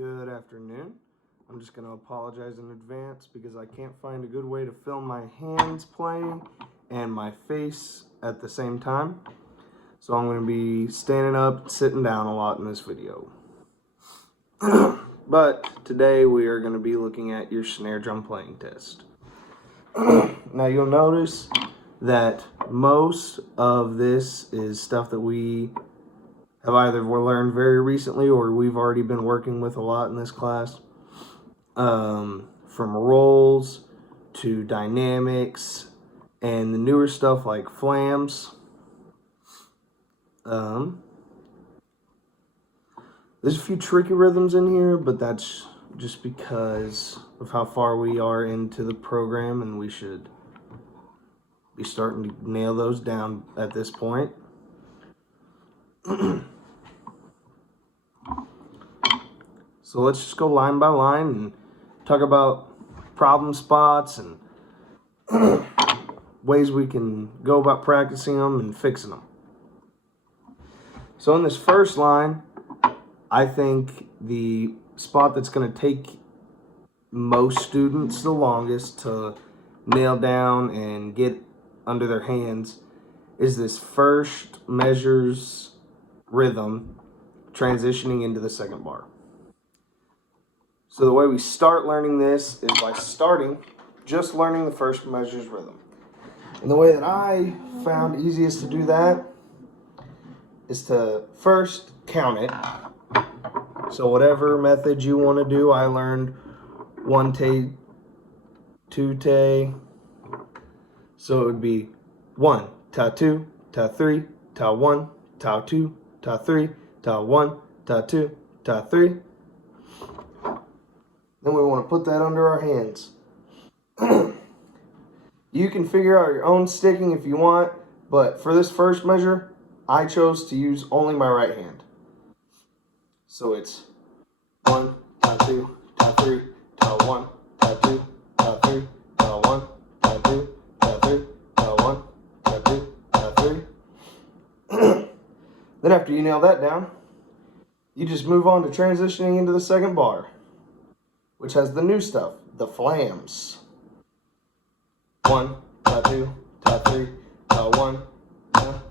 Good afternoon. I'm just going to apologize in advance because I can't find a good way to film my hands playing and my face at the same time. So I'm going to be standing up, sitting down a lot in this video. But today we are going to be looking at your snare drum playing test. Now you'll notice that most of this is stuff that we have either learned very recently or we've already been working with a lot in this class. From rolls to dynamics and the newer stuff like flams. There's a few tricky rhythms in here, but that's just because of how far we are into the program, and we should be starting to nail those down at this point. So let's just go line by line and talk about problem spots and ways we can go about practicing them and fixing them. So in this first line, I think the spot that's going to take most students the longest to nail down and get under their hands is this first measures rhythm transitioning into the second bar. So the way we start learning this is by just learning the first measures rhythm. And the way that I found easiest to do that is to first count it. So whatever method you want to do, I learned 1 te, 2 te. So it would be 1, ta 2, ta 3, ta 1, ta 2, ta 3, ta 1, ta 2, ta 3. Then we want to put that under our hands. You can figure out your own sticking if you want, but for this first measure, I chose to use only my right hand. So it's 1, ta 2, ta 3, ta 1, ta 2, ta 3, ta 1, ta 2, ta 3, ta 1, ta 2, ta 3. Then after you nail that down, you just move on to transitioning into the second bar, which has the new stuff, the flams. 1, ta 2, ta 3, ta 1, ta.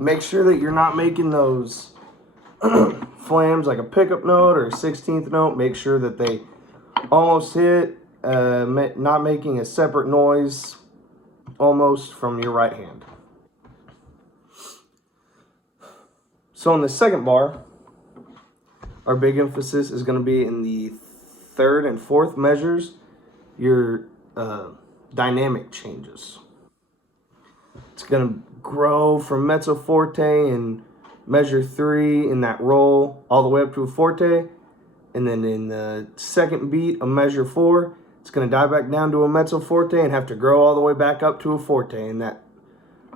Make sure that you're not making those flams like a pickup note or a 16th note. Make sure that they almost hit, not making a separate noise almost from your right hand. So in the second bar, our big emphasis is going to be in the third and fourth measures, your dynamic changes. It's going to grow from mezzo forte in measure 3 in that roll all the way up to a forte, and then in the second beat of measure 4, it's going to die back down to a mezzo forte and have to grow all the way back up to a forte in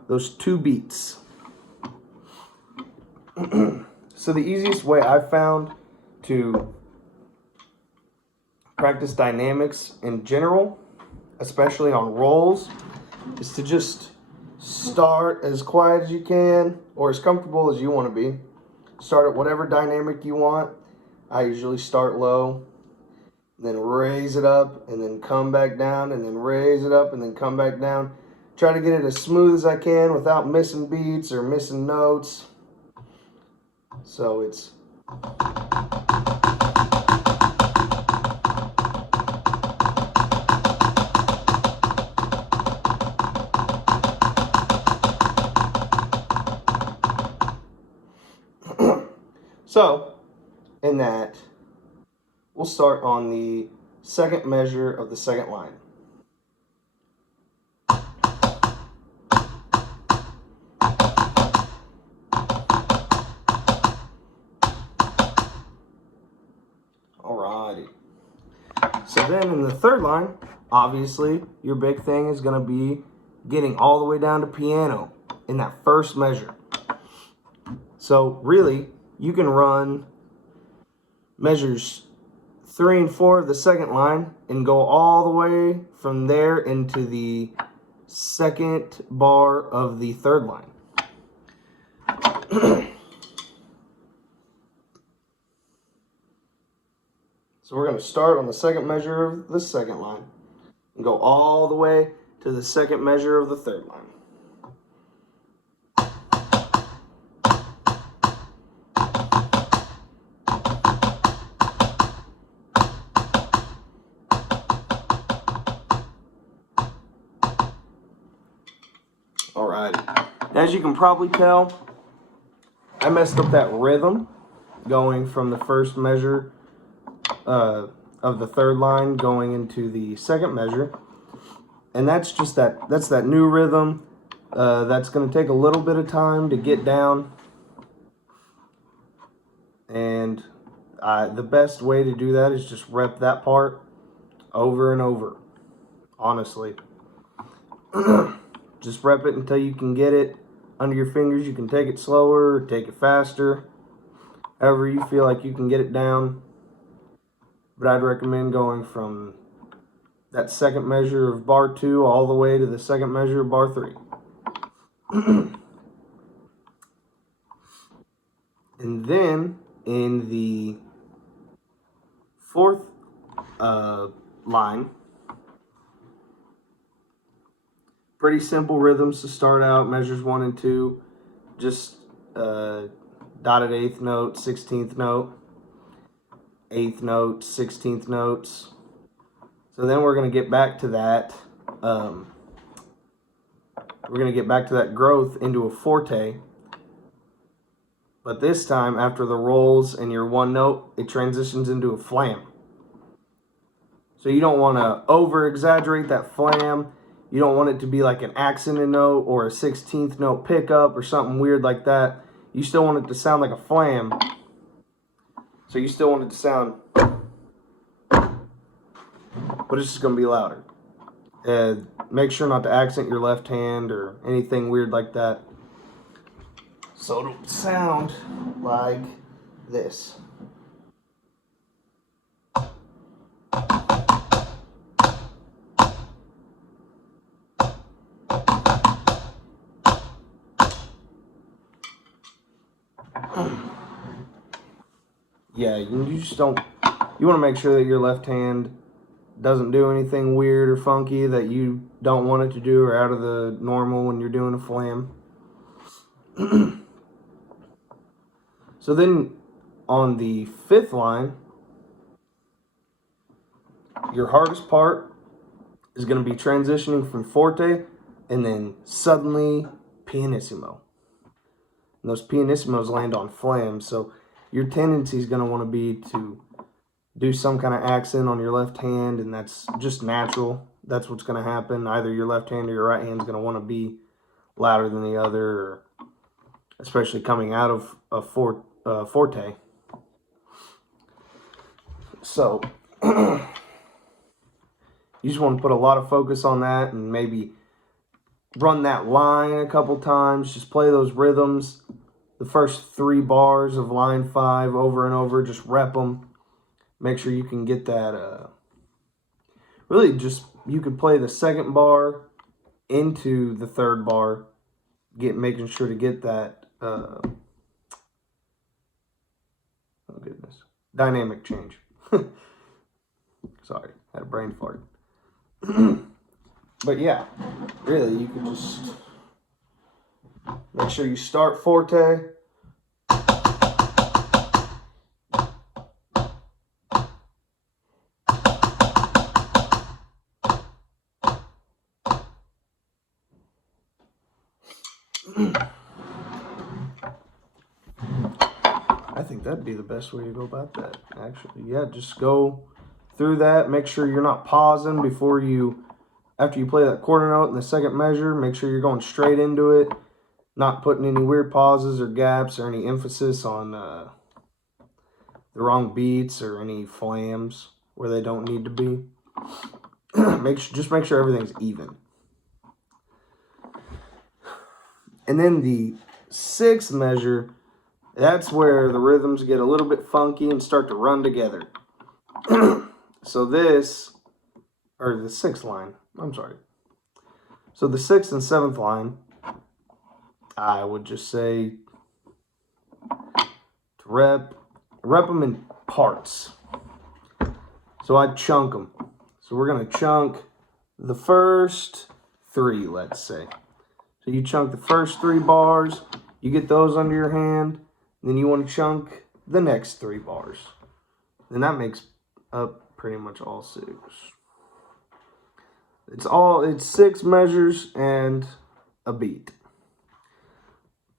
those 2 beats. So the easiest way I've found to practice dynamics in general, especially on rolls, is to just start as quiet as you can or as comfortable as you want to be. Start at whatever dynamic you want. I usually start low, then raise it up, and then come back down, and then raise it up, and then come back down. Try to get it as smooth as I can without missing beats or missing notes. So it's so in that, we'll start on the second measure of the second line. Alrighty. So then in the third line, obviously, your big thing is going to be getting all the way down to piano in that first measure. So really, you can run measures 3 and 4 of the second line and go all the way from there into the second bar of the third line. So we're going to start on the second measure of the second line and go all the way to the second measure of the third line. Alrighty. As you can probably tell, I messed up that rhythm going from the first measure of the third line going into the second measure, and that's that new rhythm that's going to take a little bit of time to get down, and the best way to do that is just rep that part over and over, honestly. Just rep it until you can get it under your fingers. You can take it slower or take it faster, however you feel like you can get it down. But I'd recommend going from that second measure of bar 2 all the way to the second measure of bar 3. And then in the fourth line, pretty simple rhythms to start out, measures 1 and 2, just dotted 8th note, 16th note, 8th note, 16th notes. So then we're going to get back to that. We're going to get back to that growth into a forte. But this time, after the rolls and your one note, it transitions into a flam. So you don't want to over-exaggerate that flam. You don't want it to be like an accented note or a 16th note pickup or something weird like that. You still want it to sound like a flam. So you still want it to sound, but it's just going to be louder. Make sure not to accent your left hand or anything weird like that. So it'll sound like this. Yeah, you just don't, you want to make sure that your left hand doesn't do anything weird or funky that you don't want it to do or out of the normal when you're doing a flam. So then on the fifth line, your hardest part is going to be transitioning from forte and then suddenly pianissimo. And those pianissimos land on flams, so your tendency is going to want to be to do some kind of accent on your left hand, and that's just natural. That's what's going to happen. Either your left hand or your right hand is going to want to be louder than the other, or especially coming out of a forte. So you just want to put a lot of focus on that and maybe run that line a couple times. Just play those rhythms, the first 3 bars of line 5 over and over. Just rep them. Make sure you can get that. Really, just you could play the second bar into the third bar, making sure to get that. Oh goodness, dynamic change. Sorry, had a brain fart. But yeah, really, you can just make sure you start forte. I think that'd be the best way to go about that, actually. Yeah, just go through that. Make sure you're not pausing after you play that quarter note in the second measure. Make sure you're going straight into it, not putting any weird pauses or gaps or any emphasis on the wrong beats or any flams where they don't need to be. Just make sure everything's even. And then the sixth measure, that's where the rhythms get a little bit funky and start to run together. So this, or the 6th line, I'm sorry. So the 6th and 7th line, I would just say to rep them in parts. So I chunk them. So we're going to chunk the first 3, let's say. So you chunk the first 3 bars, you get those under your hand, then you want to chunk the next 3 bars. Then that makes up pretty much all 6. It's 6 measures and a beat.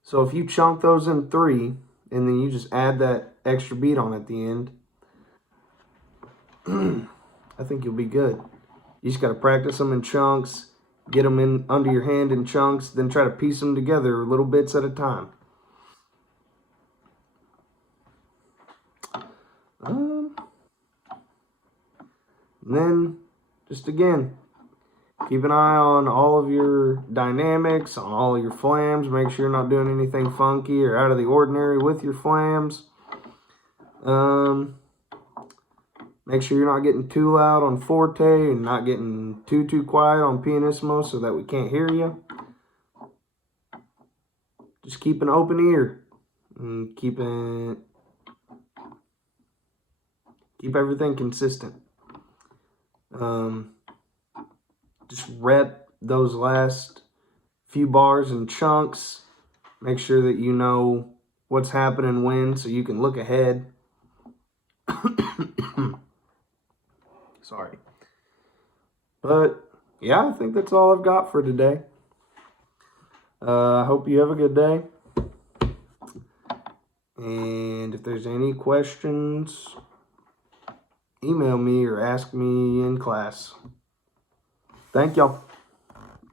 So if you chunk those in 3, and then you just add that extra beat on at the end, I think you'll be good. You just got to practice them in chunks, get them in under your hand in chunks, then try to piece them together little bits at a time. And then, just again, keep an eye on all of your dynamics, on all of your flams. Make sure you're not doing anything funky or out of the ordinary with your flams. Make sure you're not getting too loud on forte and not getting too quiet on pianissimo so that we can't hear you. Just keep an open ear and keep everything consistent. Just rep those last few bars in chunks. Make sure that you know what's happening when so you can look ahead. Sorry. But yeah, I think that's all I've got for today. I hope you have a good day. And if there's any questions, email me or ask me in class. Thank y'all.